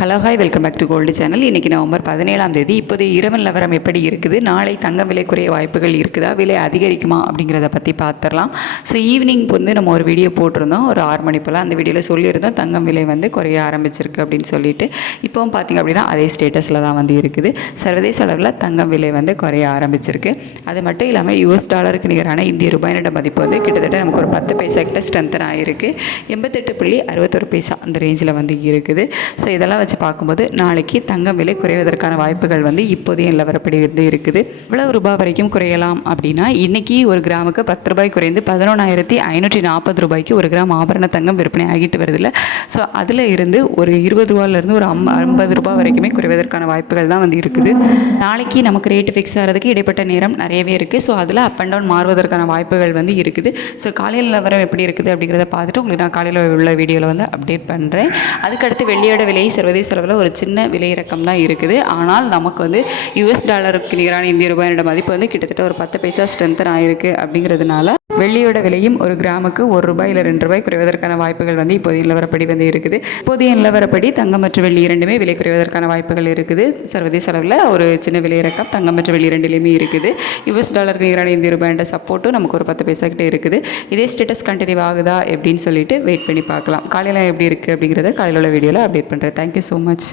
Hello hi welcome back to gold channel இன்றைக்கி November பதினேழாம் தேதி. இப்போதைய இரவு நிலவரம் எப்படி இருக்குது? நாளை தங்கம் விலை குறைய வாய்ப்புகள் இருக்குதா? விலை அதிகரிக்குமா அப்படிங்கிறத பற்றி பார்த்துடலாம் ஸோ ஈவினிங் வந்து நம்ம ஒரு வீடியோ போட்டிருந்தோம். ஒரு ஆறு மணி போல் அந்த வீடியோவில் சொல்லியிருந்தோம். தங்கம் விலை வந்து குறைய ஆரம்பிச்சிருக்கு அப்படின்னு சொல்லிட்டு. இப்போவும் பார்த்திங்க அப்படின்னா அதே ஸ்டேட்டஸில் தான் வந்து இருக்குது. சர்வதேச அளவில் தங்கம் விலை வந்து குறைய ஆரம்பிச்சிருக்கு. அது மட்டும் இல்லாமல் யூஎஸ் டாலருக்கு நிகரான இந்திய ரூபாயினோட மதிப்பு வந்து கிட்டத்தட்ட நமக்கு ஒரு பத்து பைசா கிட்ட ஸ்ட்ரென்தன் ஆகிருக்கு எண்பத்தெட்டு புள்ளி அறுபத்தொரு பைசா அந்த ரேஞ்சில் வந்து இருக்குது. ஸோ இதெல்லாம் வச்சு பார்க்கும்போது நாளைக்கு தங்கம் விலை குறைவதற்கான வாய்ப்புகள் வந்து இப்போதைய நிலவரப்படி வந்து இருக்குது. இவ்வளவு ரூபாய் வரைக்கும் குறையலாம் அப்படின்னா இன்னைக்கு ஒரு கிராமுக்கு பத்து ரூபாய் குறைந்து பதினொன்றாயிரத்தி ஐநூற்றி நாற்பது ரூபாய்க்கு ஒரு கிராம் ஆபரண தங்கம் விற்பனை ஆகிட்டு வருதுல்ல. ஸோ அதில் இருந்து ஒரு இருபது ரூபாயிலிருந்து ஒரு அம்ப ஐம்பது ரூபாய் வரைக்குமே குறைவதற்கான வாய்ப்புகள் தான் வந்து இருக்குது. நாளைக்கு நமக்கு ரேட்டு ஃபிக்ஸ் ஆகிறதுக்கு இடைப்பட்ட நேரம் நிறையவே இருக்குது ஸோ அதில் அப் அண்ட் டவுன் மாறுவதற்கான வாய்ப்புகள் வந்து இருக்குது. ஸோ காலையில் நிலவரம் எப்படி இருக்குது அப்படிங்கிறத பார்த்துட்டு உங்களுக்கு நான் காலையில் உள்ள வீடியோவில் வந்து அப்டேட் பண்ணுறேன் அதுக்கடுத்து வெள்ளியோட விலை சர்வதேச அளவில் ஒரு சின்ன விலையிறக்கம் தான் இருக்குது. ஆனால் நமக்கு வந்து யூஎஸ் டாலருக்கு நிகரான இந்திய ரூபாயோட மதிப்பு வந்து கிட்டத்தட்ட ஒரு பத்து பைசா ஸ்ட்ரென்த்தன் ஆயிருக்கு அப்படிங்கிறதுனால வெள்ளியோட விலையும் ஒரு கிராமுக்கு ஒரு ரூபாய் இல்லை ரெண்டு ரூபாய் குறைவதற்கான வாய்ப்புகள் வந்து இப்போதைய நிலவரப்படி வந்து இருக்குது. இப்போதைய நிலவரப்படி தங்கம் மற்றும் வெள்ளி இரண்டுமே விலை குறைவதற்கான வாய்ப்புகள் இருக்குது. சர்வதேச அளவில் ஒரு சின்ன விலை இறக்கம் தங்கம் மற்றும் வெள்ளி இரண்டுலேயுமே இருக்குது. யூஎஸ் டாலருக்கு நேரான இந்திய ரூபாயோட சப்போர்ட்டும் நமக்கு ஒரு பத்து பைசா இருக்குது. இதே ஸ்டேட்டஸ் கண்டினியூ ஆகுதா எப்படின்னு சொல்லிட்டு வெயிட் பண்ணி பார்க்கலாம். காலையில் எப்படி இருக்குது அப்படிங்கிறத காலையில் உள்ள வீடியோவில் அப்டேட் பண்ணுறேன் தேங்க்யூ ஸோ மச்